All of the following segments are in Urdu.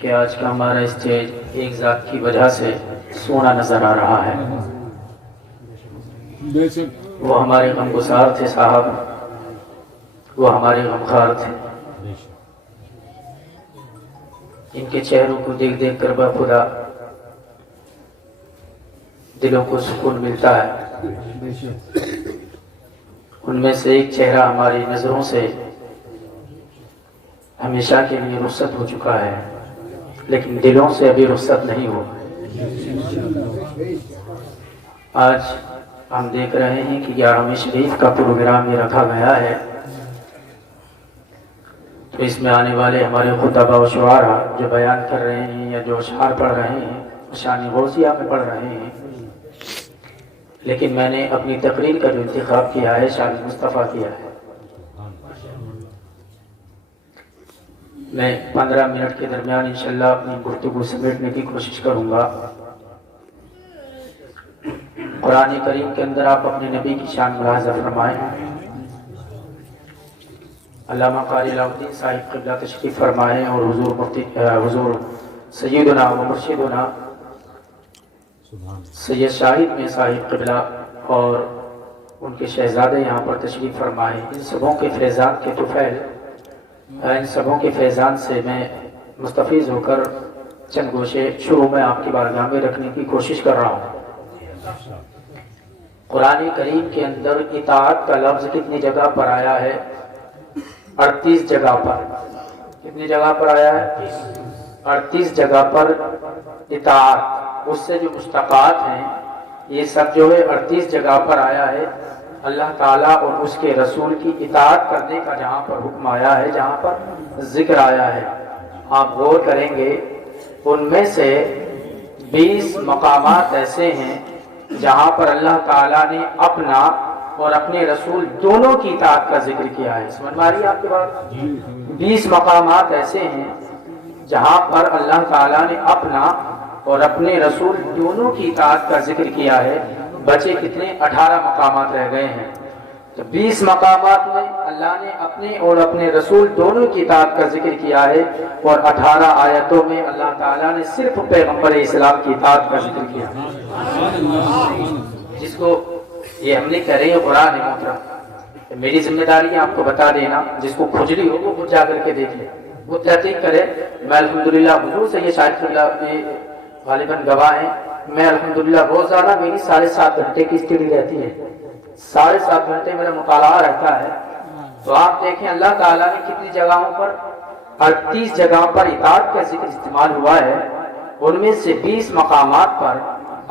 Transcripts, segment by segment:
کہ آج کا ہمارا اسٹیج ایک ذات کی وجہ سے سونا نظر آ رہا ہے. وہ ہمارے غمگسار تھے صاحب، وہ ہمارے غمخوار تھے. ان کے چہروں کو دیکھ دیکھ کر بخدا دلوں کو سکون ملتا ہے. ان میں سے ایک چہرہ ہماری نظروں سے ہمیشہ کے لیے رخصت ہو چکا ہے، لیکن دلوں سے ابھی رخصت نہیں ہوا. آج ہم دیکھ رہے ہیں کہ 11ویں شریف کا پروگرام یہ رکھا گیا ہے، تو اس میں آنے والے ہمارے خطبہ و شعراء جو بیان کر رہے ہیں یا جو اشعار پڑھ رہے ہیں شان غوثیہ میں پڑھ رہے ہیں، لیکن میں نے اپنی تقریر کا جو انتخاب کیا ہے شان مصطفیٰ کیا ہے. میں 15 منٹ کے درمیان انشاءاللہ اپنی گفتگو سمیٹنے کی کوشش کروں گا. قرآن کریم کے اندر آپ اپنے نبی کی شان ملاحظہ فرمائیں. علامہ قاری علاؤالدین صاحب قبلہ تشریف فرمائیں اور حضور سیدنا و مرشدنا سید شاہد میں صاحب قبلہ اور ان کے شہزادے یہاں پر تشریف فرمائیں. ان سبوں کے فیضان کے طفیل، ان سبوں کے فیضان سے میں مستفیض ہو کر چند گوشے شروع میں آپ کی بارگاہ میں رکھنے کی کوشش کر رہا ہوں. قرآن کریم کے اندر اطاعت کا لفظ کتنی جگہ پر آیا ہے؟ 38 جگہ پر. کتنی جگہ پر آیا ہے؟ 38 جگہ پر اطاعت. اس سے جو مشتقات ہیں یہ سب جو ہے 38 جگہ پر آیا ہے. اللہ تعالیٰ اور اس کے رسول کی اطاعت کرنے کا جہاں پر حکم آیا ہے، جہاں پر ذکر آیا ہے، آپ غور کریں گے ان میں سے 20 مقامات ایسے ہیں جہاں پر اللہ تعالیٰ نے اپنا اور اپنے رسول دونوں کی اطاعت کا ذکر کیا ہے. سمجھ میں آ رہی ہے آپ کے بات؟ 20 مقامات ایسے ہیں جہاں پر اللہ تعالیٰ نے اپنا اور اپنے رسول دونوں کی اطاعت کا ذکر کیا ہے. بچے کتنے؟ 18 مقامات رہ گئے ہیں. تو 20 مقامات میں اللہ نے اپنے اور اپنے رسول دونوں کی اطاعت کا ذکر کیا ہے، اور 18 آیتوں میں اللہ تعالیٰ نے صرف پیغمبر اسلام کی اطاعت کا ذکر کیا. جس کو یہ ہم نے کہہ رہے ہیں قرآن محترم، میری ذمہ داری ہے آپ کو بتا دینا. جس کو کھجلی ہو وہ خود جا کر کے دیکھ لے، وہ تحقیق کرے. میں الحمدللہ حضور سے یہ شاہد اللہ میں غالباً گواہ ہیں، میں الحمدللہ روزانہ میری 7.5 گھنٹے کی اسٹڈی رہتی ہے. 7.5 گھنٹے میرا مطالعہ رہتا ہے. تو آپ دیکھیں اللہ تعالیٰ نے کتنی جگہوں پر 38 جگہ پر اطاعت کا ذکر استعمال ہوا ہے. ان میں سے 20 مقامات پر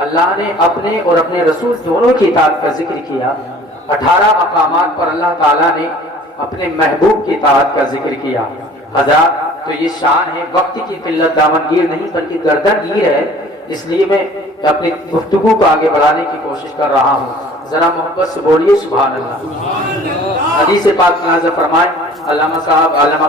اللہ نے اپنے اور اپنے رسول دونوں کی اطاعت کا ذکر کیا. 18 مقامات پر اللہ تعالیٰ نے اپنے محبوب کی اطاعت کا ذکر کیا. حضرات تو یہ شان ہے، وقت کی قلت دامن گیر نہیں بلکہ گردن گیر ہے. اس لیے میں اپنی گفتگو کو آگے بڑھانے کی کوشش کر رہا ہوں. ذرا محبت سے بولیے سبحان اللہ. حدیث پاک نازل فرمائیں. علامہ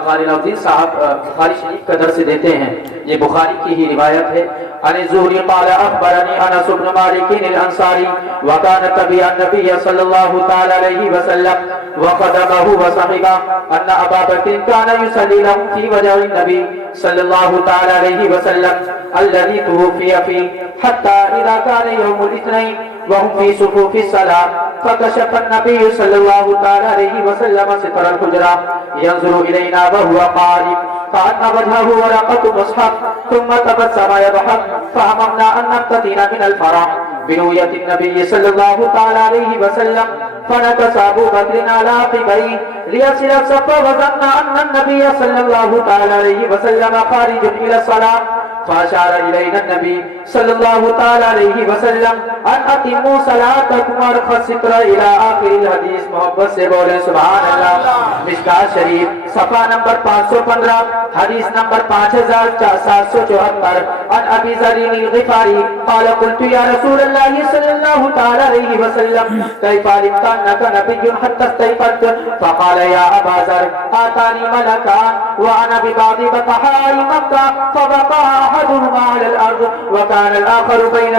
قاری علاؤالدین صاحب بخاری شریف کا درس دیتے ہیں، یہ بخاری کی ہی روایت ہے. عن الزهري قال اخبرني انس بن مالك الانصاري وكان تبع النبي صلى الله تعالى عليه وسلم وقدمه وصحبه ان ابا بكر كان يصلي لهم في وجه النبي صلى الله تعالى عليه وسلم الذي توفي فيه حتى اذا كان يوم الاثنين وهم في صفوف الصلاه فكشف النبي صلى الله تعالى عليه وسلم ستر الحجرة ينظر إلينا وهو قائم كأن وجهه ورقة مصحف ثم تبسم يضحك فهممنا أن نقتدين من الفرح برؤية النبي صلى الله تعالى عليه وسلم فنكس أبو بكر على عقبيه ليصل الصف وظن أن النبي صلى الله تعالى عليه وسلم خارج إلى الصلاة فاشار الینا النبی صلی اللہ تعالی علیہ وسلم ان اتموا صلاتکم وارخوا الستر الی آخر الحدیث. محبت سے بولے سبحان اللہ. مشکات شریف صفحہ نمبر 515 حدیث نمبر 5774. ان ابی ذر الغفاری قال قلت يا رسول الله صلى الله تعالى عليه وسلم كيف علمت أنك نبي حتى استيقظت؟ فقال يا أبا ذر آتاني ملكان وأنا ببعض بطحاء مكة فبقى أحدهما على الأرض وكان الآخر بين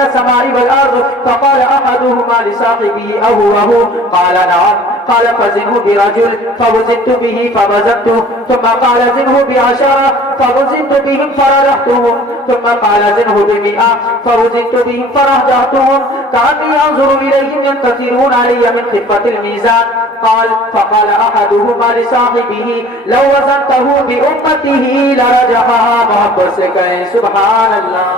السماء والأرض فقال أحدهما لصاحبه أهو قال نعم قال فزنه برجل فوزنت به فوزنته ثم قال زنه ب10 فوزنت بهم فرجحتهم ثم قال زنه ب100 فوزنت بهم فرجحتهم كأني أنظر إليهم ينتصرون علي من خفة الميزان فقال أحدهما لصاحبه لو وزنته بأمته لرجحها محبت سے کہیں سبحان اللہ.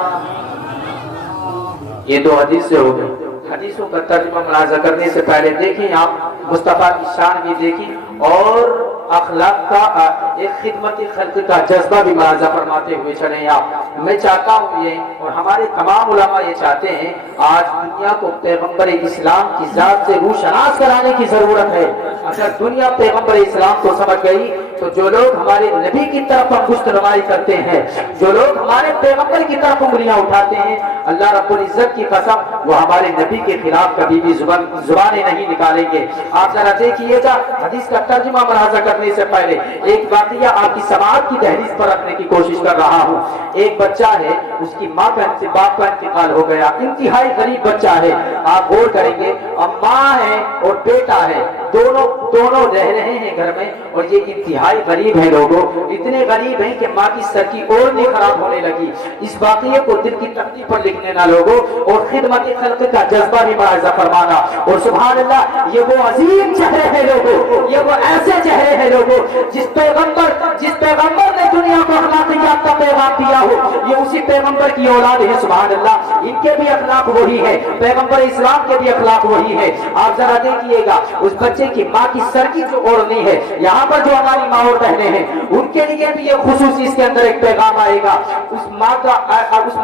یہ دو حدیث سے ہو گئی. حدیثوں کا ترجمہ ملاحظہ کرنے سے پہلے دیکھیں آپ مصطفیٰ کی شان بھی دیکھیں اور اخلاق کا ایک خدمت خلق کا جذبہ بھی ملاحظہ فرماتے ہوئے چلیں آپ. میں چاہتا ہوں یہ اور ہمارے تمام علماء یہ چاہتے ہیں آج دنیا کو پیغمبر اسلام کی ذات سے روشناس کرانے کی ضرورت ہے. اگر دنیا پیغمبر اسلام کو سمجھ گئی تو جو لوگ ہمارے نبی کی طرف انگشت نمائی کرتے ہیں, جو لوگ ہمارے پیغمبر کی طرف انگلیاں اٹھاتے ہیں, اللہ رب العزت کی قسم وہ ہمارے نبی کے خلاف کبھی بھی زبانیں نہیں نکالیں گے. آپ ذرا دیکھیے گا حدیث کا ترجمہ ملاحظہ کرنے سے پہلے ایک واقعہ آپ کی سماعت کی دہلیز پر رکھنے کی کوشش کر رہا ہوں. ایک بچہ ہے, اس کی باپ کا انتقال ہو گیا, انتہائی غریب بچہ ہے. آپ غور کریں گے ماں ہے اور بیٹا ہے, دونوں رہ رہے ہیں گھر میں اور یہ انتہائی غریب ہیں. لوگوں اتنے غریب ہیں کہ ماں کی سر کی اور نہیں خراب ہونے لگی. اس واقعے کو دل کی تختی پر لکھ لینا لوگوں اور خدمت خلق کا جذبہ بھی ملاحظہ فرمانا. اور سبحان اللہ یہ وہ عظیم چہرے ہیں لوگوں, یہ وہ ایسے چہرے ہیں لوگوں جس پیغمبر نے دنیا کو اخلاقیات کا پیغام دیا ہو, یہ اسی پیغمبر کی اولاد ہے. سبحان اللہ ان کے بھی اخلاق وہی ہے, پیغمبر اسلام کے بھی اخلاق وہی ہے. آپ ذرا دیکھیے گا اس بچے کی ماں کی سر کی جو اوڑھنی ہے, یہاں پر جو ہماری ماں اور بہنیں ہیں ان کے لیے بھی یہ خصوصی اس کے اندر ایک پیغام آئے گا. اس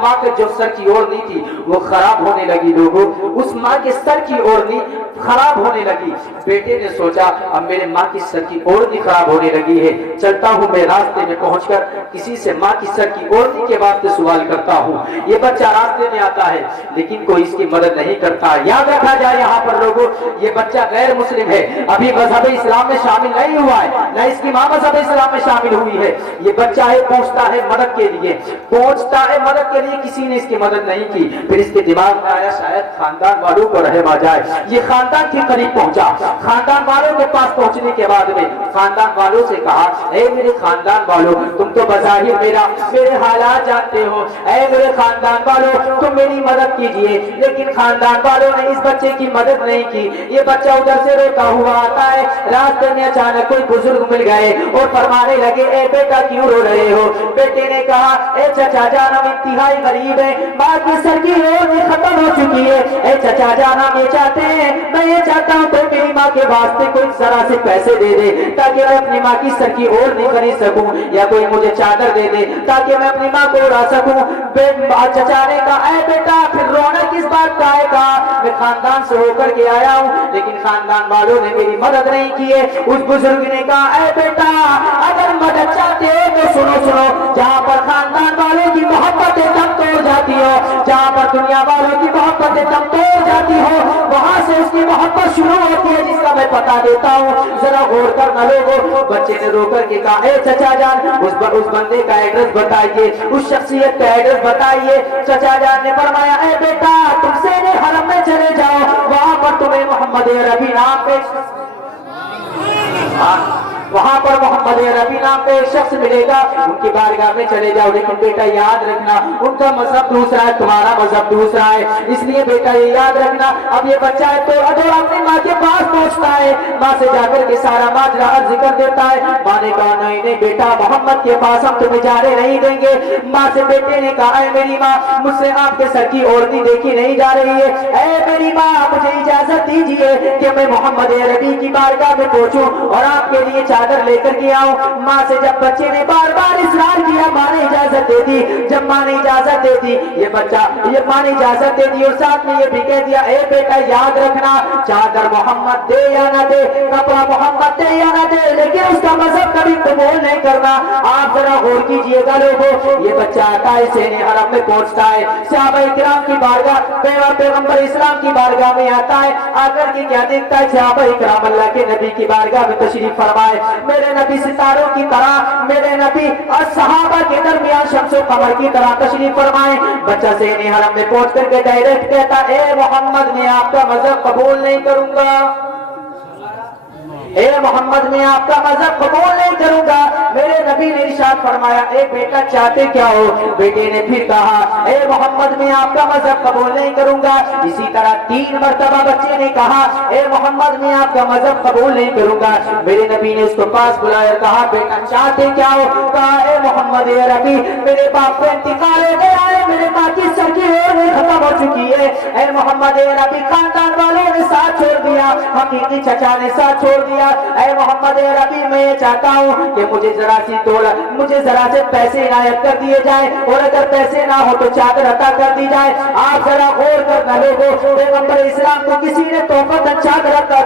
ماں کے جو سر کی اوڑھنی تھی وہ خراب ہونے لگی. لوگوں اس ماں کے سر کی اوڑھنی خراب ہونے لگی. بیٹے نے سوچا اب میرے ماں کی سر کی اوڑھنی خراب ہونے لگی ہے, چلتا ہوں میں راستے میں پہنچ کر کسی سے ماں کی سر کی اوڑھنی کے واسطے سوال کرتا ہوں. یہ بچہ راستے میں آتا ہے لیکن کوئی اس کی مدد نہیں کرتا. یاد رکھا جائے یہاں پر لوگوں یہ بچہ غیر مسلم ہے, ابھی مذہب اسلام میں شامل نہیں ہوا ہے, نہ اس کی ماں مذہب اسلام میں شامل ہوئی ہے. یہ بچہ ہے پہنچتا ہے مدد کے لیے, کسی نے اس کی مدد نہیں کی. پھر اس کے دماغ میں آیا شاید خاندان والوں کو رحم آ جائے. یہ خاندان کے قریب پہنچا. خاندان والوں کے پاس پہنچنے کے بعد میں خاندان والوں سے کہا اے میرے خاندان والوں تم تو بظاہر میرے حالات جانتے ہو, اے میرے خاندان والوں تم میری مدد کیجئے. لیکن خاندان والوں نے اس بچے کی مدد نہیں کی. یہ بچہ ادھر سے روتا ہوا آتا ہے, راستے میں اچانک کوئی بزرگ مل گئے اور فرمانے لگے اے بیٹا کیوں رو رہے ہو؟ بیٹے نے کہا اے چچا جان ہم انتہائی غریب ہیں, ماں کی سر کی روزی ختم ہو چکی ہے. اے چچا جان ہم یہ چاہتے ہیں, میں یہ چاہتا ہوں کہ میری ماں کے واسطے کوئی ذرا سے پیسے دے دے تاکہ میں اپنی ماں کی سر کی اور نہیں خرید سکوں, یا کوئی مجھے چادر دے دے تاکہ میں اپنی ماں کو اڑا سکوں. چچا نے کہا اے بیٹا پھر رونا کس بات کا ہے؟ کہا میں خاندان سے ہو کر کے آیا ہوں لیکن خاندان والوں نے میری مدد نہیں کی ہے. اس بزرگ نے کہا اے بیٹا اگر مدد چاہتے ہو تو سنو, جہاں پر خاندان والوں کی محبتیں دم توڑ جاتی ہو, جہاں پر دنیا والوں کی محبتیں دم توڑ جاتی ہو, وہاں سے اس کی محبت شروع ہوتی ہے جس کا میں پتا دیتا ہوں. ذرا غور کرنا لوگوں. بچے نے رو کر کے کہا اے چچا جان اس بندے کا ایڈریس بتائیے, اس شخصیت کا ایڈریس بتائیے. چچا جان نے فرمایا اے بیٹا تم سے حرم میں چلے جاؤ, وہاں پر تمہیں محمد عربی نام پہ ایک شخص ملے گا, ان کی بارگاہ میں چلے جاؤ. لیکن بیٹا یاد رکھنا ان کا مذہب دوسرا ہے, تمہارا مذہب دوسرا ہے, اس لیے بیٹا یہ یاد رکھنا. اب یہ بچہ ہے تو اگر اپنی ماں کے پاس پہنچتا ہے, ماں سے جا کر کے سارا ماجرا ذکر دیتا ہے. ماں نے کہا نہیں بیٹا محمد کے پاس ہم تمہیں جانے نہیں دیں گے. ماں سے بیٹے نے کہا اے میری ماں مجھ سے آپ کے سر کی اوڑھنی دیکھی نہیں جا رہی ہے, اے میری ماں مجھے اجازت دیجیے کہ میں محمد عربی کی بارگاہ میں پہنچوں اور آپ کے لیے چادر لے کر کے آؤ. ماں سے جب بچے نے بار بار اصرار کیا, ماں نے اجازت دے دی. جب ماں نے اجازت دے دی, یہ ماں نے اجازت دے دی اور ساتھ میں یہ بھی کہہ دیا, اے بیٹا یاد رکھنا چادر محمد دے یا نہ دے, کپڑا محمد دے یا نہ دے, لیکن اس کا مذہب کبھی قبول نہیں کرنا. آپ ذرا غور کیجئے گا لوگوں, یہ بچہ آتا ہے سین حرم میں پہنچتا ہے, صحابہ کرام کی بارگاہ, پیغمبر اسلام کی بارگاہ میں آتا ہے. آ کر کے کیا دیکھتا ہے, صحابہ کرام اللہ کے نبی کی بارگاہ میں تشریف فرمائے. میرے نبی ستاروں کی طرح, میرے نبی اور صحابہ کے درمیان شمس و قمر کی طرح تشریف فرمائے. بچہ سین حرم میں پہنچ کر کے ڈائریکٹ کہتا, اے محمد میں آپ کا مذہب قبول نہیں کروں گا, اے محمد میں آپ کا مذہب قبول نہیں کروں گا. میرے نبی نے ارشاد فرمایا, اے بیٹا چاہتے کیا ہو؟ بیٹے نے پھر کہا, اے محمد میں آپ کا مذہب قبول نہیں کروں گا. اسی طرح 3 مرتبہ بچے نے کہا, اے محمد میں آپ کا مذہب قبول نہیں کروں گا. میرے نبی نے اس کو پاس بلایا, کہا بیٹا چاہتے کیا ہو؟ کہا, اے محمد اے ربی, میرے باپ کا انتقال ہو گیا ہے, میرے ماں کی سر کی روح ختم ہو چکی ہے. اے محمد اے ربی, خاندان والوں نے ساتھ چھوڑ دیا, حقیقی چچا نے ساتھ چھوڑ دیا. اے محمد اے ربی, میں یہ چاہتا ہوں کہ مجھے ذرا سے پیسے عنایت کر دیے جائیں, اور اگر پیسے نہ ہو تو چادر عطا کر دی جائے. آپ ذرا غور کرنا لوگوں, پیغمبر اسلام کو کسی نے تحفت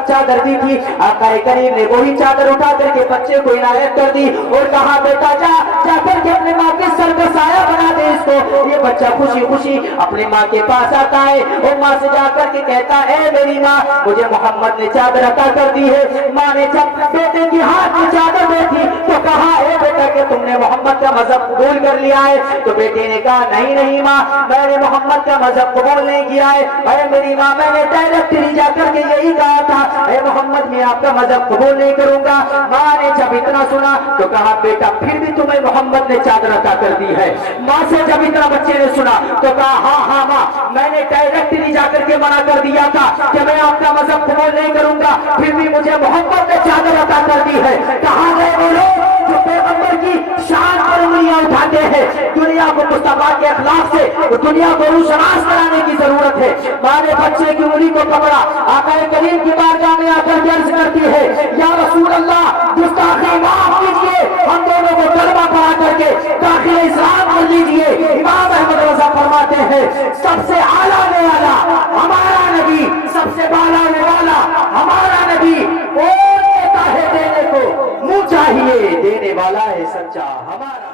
چادر دی تھی, آقا کریم نے وہی چادر اٹھا کر کے بچے کو عنایت کر دی اور کہا, بیٹا جا کر کے اپنے ماں کے سر کا سایہ بنا دے اس کو. یہ بچہ خوشی خوشی اپنے ماں کے پاس آتا ہے اور ماں سے جا کر کے کہتا, اے میری ماں, مجھے محمد نے چادر عطا کر دی ہے. ماں نے جب بیٹے کی ہاتھ میں چادر دیکھی تو کہا, اے بیٹا کہ تم نے محمد کا مذہب قبول کر لیا ہے. تو بیٹے نے کہا, نہیں نہیں ماں, میں نے محمد کا مذہب قبول نہیں کیا ہے. اے میری ماں, میں نے ڈائریکٹلی جا کر کے یہی کہا تھا, اے محمد میں آپ کا مذہب قبول نہیں کروں گا. ماں نے جب اتنا سنا تو کہا, بیٹا پھر بھی تمہیں محمد نے چادر عطا کر دی ہے. ماں سے جب اتنا بچے نے سنا تو کہا, ہاں ماں, میں نے ڈائریکٹلی جا کر کے منع کر دیا تھا کہ میں آپ کا مذہب قبول نہیں کروں گا, پھر بھی مجھے محمد نے چادر عطا کر دی ہے. کہاں گئے وہ لوگ جو پیغمبر کی شان پر انگلیاں اٹھاتے ہیں؟ دنیا کو مصطفیٰ کے اخلاق سے دنیا کو روشناس کرانے کی ضرورت ہے. ماں نے بچے کی انگلی کو پکڑا, آقا کریم کی بارگاہ میں آ کر عرض کرتی ہے, یا رسول اللہ, گستاخی معاف کیجیے, ہم دونوں کو کلمہ پڑھا کر کے داخل اسلام کر لیجیے. امام احمد رضا فرماتے ہیں, سب سے اعلیٰ نے والا ہمارا نبی, سب سے بالا نے والا ہمارا نبی, دینے کو منہ چاہیے, دینے والا ہے سچا ہمارا.